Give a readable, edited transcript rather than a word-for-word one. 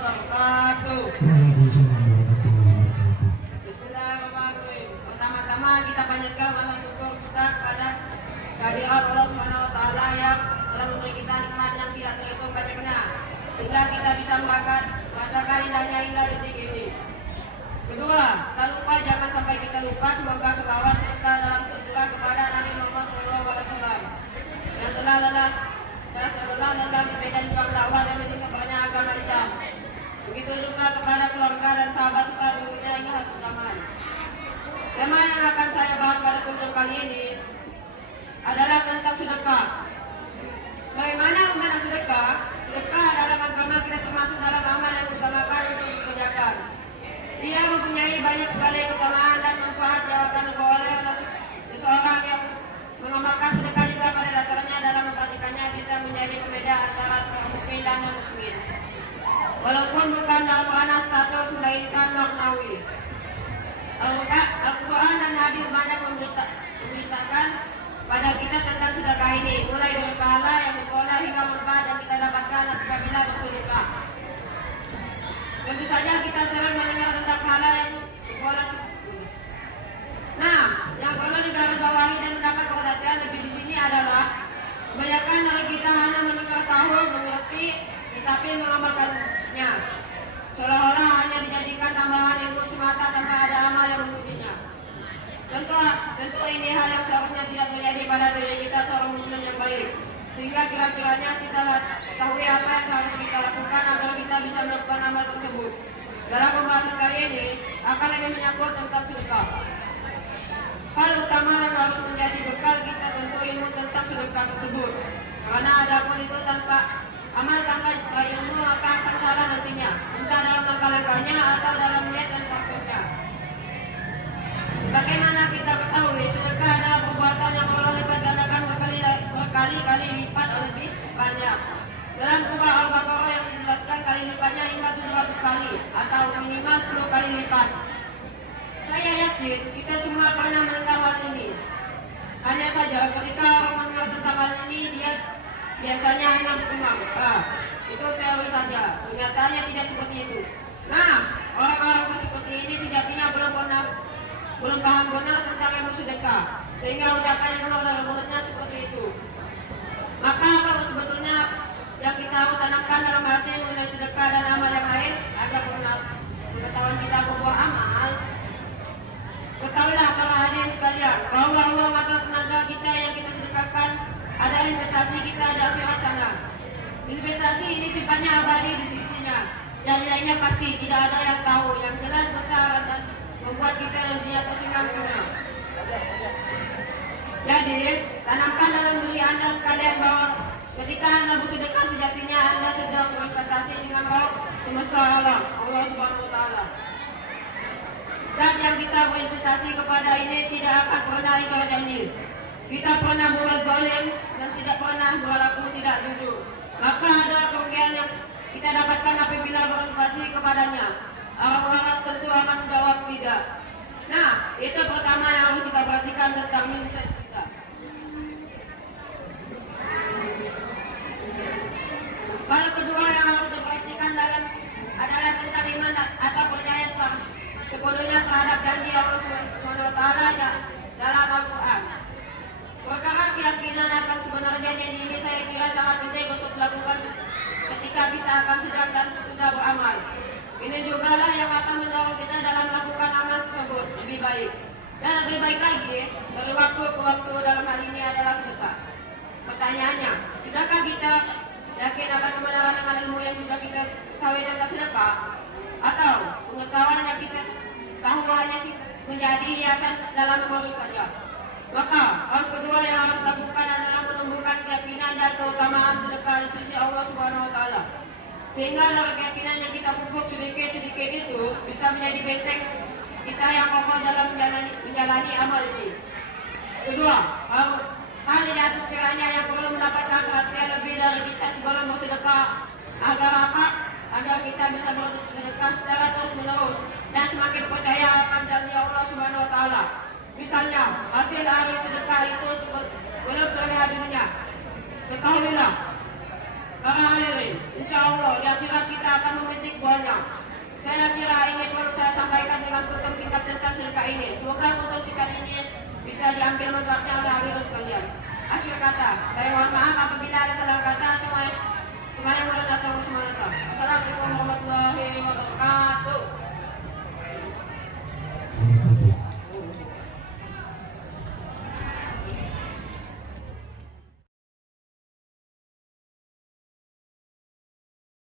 wabarakatuh. Waalaikumsalam warahmatullahi wabarakatuh. Bismillahirrahmanirrahim. Pertama-tama kita panjatkan rasa syukur kita kepada kehadiran Allah Subhanahu wa taala yang telah memberi kita nikmat yang tidak terhitung banyaknya sehingga kita bisa merasakan indahnya hingga detik ini. Kedua, tak lupa jangan sampai kita lupa semoga selawat serta dalam tercurah kepada Nabi Muhammad SAW yang telah lelah di medan perang dakwah dan menyebarnya agama Islam. Begitu juga kepada keluarga dan sahabat serta berikutnya hingga akhir zaman. Tema yang akan saya bahas pada kultur kali ini adalah tentang sedekah. Bagaimana memandang sedekah? Sedekah dalam agama kita termasuk dalam amal yang diutamakan untuk dikerjakan. Ia mempunyai banyak sekali keutamaan dan manfaat yang akan diperoleh oleh seseorang yang mengamalkan sedekah juga pada dasarnya dalam memperhatikannya bisa menjadi pembeda antara seorang mukmin dan non-mukmin. Walaupun bukan dalam ranah status melainkan maknawi. Al-Quran dan hadis banyak memberitakan pada kita tentang sedekah ini, mulai dari pahala yang diperoleh hingga manfaat yang kita dapatkan apabila bersedekah. Tentu saja kita sering mendengar tentang pahala yang diperoleh. Nah, yang perlu digarisbawahi dan mendapat perhatian lebih di sini adalah kebanyakan dari kita hanya mendengar tahu, mengerti, tetapi mengamalkannya seolah-olah hanya dijadikan tambahan ilmu semata tanpa ada amal yang mengikutinya. Tentu ini hal yang seharusnya tidak terjadi pada diri kita seorang muslim yang baik, sehingga kira-kiranya kita ketahui apa yang harus kita lakukan agar kita bisa melakukan amal tersebut. Dalam pembahasan kali ini akan lebih menyangkut tentang sedekah. Hal utama yang harus menjadi bekal kita tentu ilmu tentang sedekah tersebut, karena adapun itu tanpa amal tanpa ilmu maka akan salah nantinya, entah dalam langkah-langkahnya atau dalam niat dan prakteknya. Bagaimana kita ketahui sedekah adalah perbuatan yang Allah lipat gandakan berkali-kali lipat lebih banyak. Dalam surah Al-Baqarah yang dijelaskan kali lipatnya hingga 700 kali atau minimal 10 kali lipat. Saya yakin kita semua pernah mendengar hal ini. Hanya saja ketika orang mendengar tentang hal ini dia biasanya hanya mengulang. Itu teori saja. Kenyataannya tidak seperti itu. Nah, orang-orang seperti ini sejatinya belum paham benar tentang ilmu sedekah, sehingga ucapan yang keluar dari mulutnya seperti itu. Maka apa sebetulnya yang kita harus tanamkan dalam hati mengenai sedekah dan amal yang lain agar pengetahuan kita berbuat amal? Ketahuilah para hadirin sekalian bahwa uang atau tenaga kita yang kita sedekahkan adalah investasi kita di akhirat sana. Investasi ini sifatnya abadi di sisinya dan nilainya pasti tidak ada yang tahu, yang jelas besar dan membuat kita dunia tertinggal semua. Jadi, tanamkan dalam diri Anda sekalian bahwa ketika Anda bersedekah sejatinya Anda sedang berinvestasi dengan roh semesta alam, Allah Subhanahu wa taala. Zat yang kita berinvestasi kepada ini tidak akan pernah ingkar janji. Kita pernah berbuat zalim dan tidak pernah berlaku tidak jujur. Maka ada kerugian yang kita dapatkan apabila berinvestasi kepadanya. Orang-orang tentu akan menjawab tidak. Nah, itu pertama yang harus kita perhatikan tentang mindset kita. Hal kedua yang harus diperhatikan adalah tentang iman atau percaya sepenuhnya terhadap janji Allah SWT dalam Al-Quran. Perkara keyakinan akan sebenarnya janji ini saya kira sangat penting untuk dilakukan ketika kita akan sedang dan sesudah beramal. Ini juga lah yang akan mendorong kita dalam melakukan amal tersebut lebih baik. Dan lebih baik lagi, dari waktu ke waktu dalam hal ini adalah sedekah. Pertanyaannya, sudahkah kita yakin akan kebenaran dengan ilmu yang sudah kita ketahui tentang sedekah? Atau pengetahuan yang kita tahu hanya menjadi hiasan dalam memori saja? Maka, hal kedua yang harus dilakukan adalah menumbuhkan keyakinan dan keutamaan sedekah di sisi Allah Subhanahu wa taala. Sehingga dari keyakinan yang kita pupuk sedikit-sedikit itu bisa menjadi benteng kita yang kokoh dalam menjalani amal ini. Kedua, hal di atas kiranya yang perlu mendapatkan perhatian lebih dari kita sebelum bersedekah. Agar apa? Agar kita bisa bersedekah secara terus-menerus dan semakin percaya akan janji Allah Subhanahu wa taala. Misalnya, hasil hari sedekah itu belum terlihat di dunia. Ketahuilah Para hadirin, insya Allah di akhirat kita akan memetik buahnya. Saya kira ini perlu saya sampaikan dengan tutur singkat tentang sedekah ini. Semoga tutur singkat ini bisa diambil manfaatnya oleh hadirin sekalian. Akhir kata, saya mohon maaf apabila ada salah kata. Semuanya mulai datang semuanya. Assalamualaikum warahmatullahi wabarakatuh.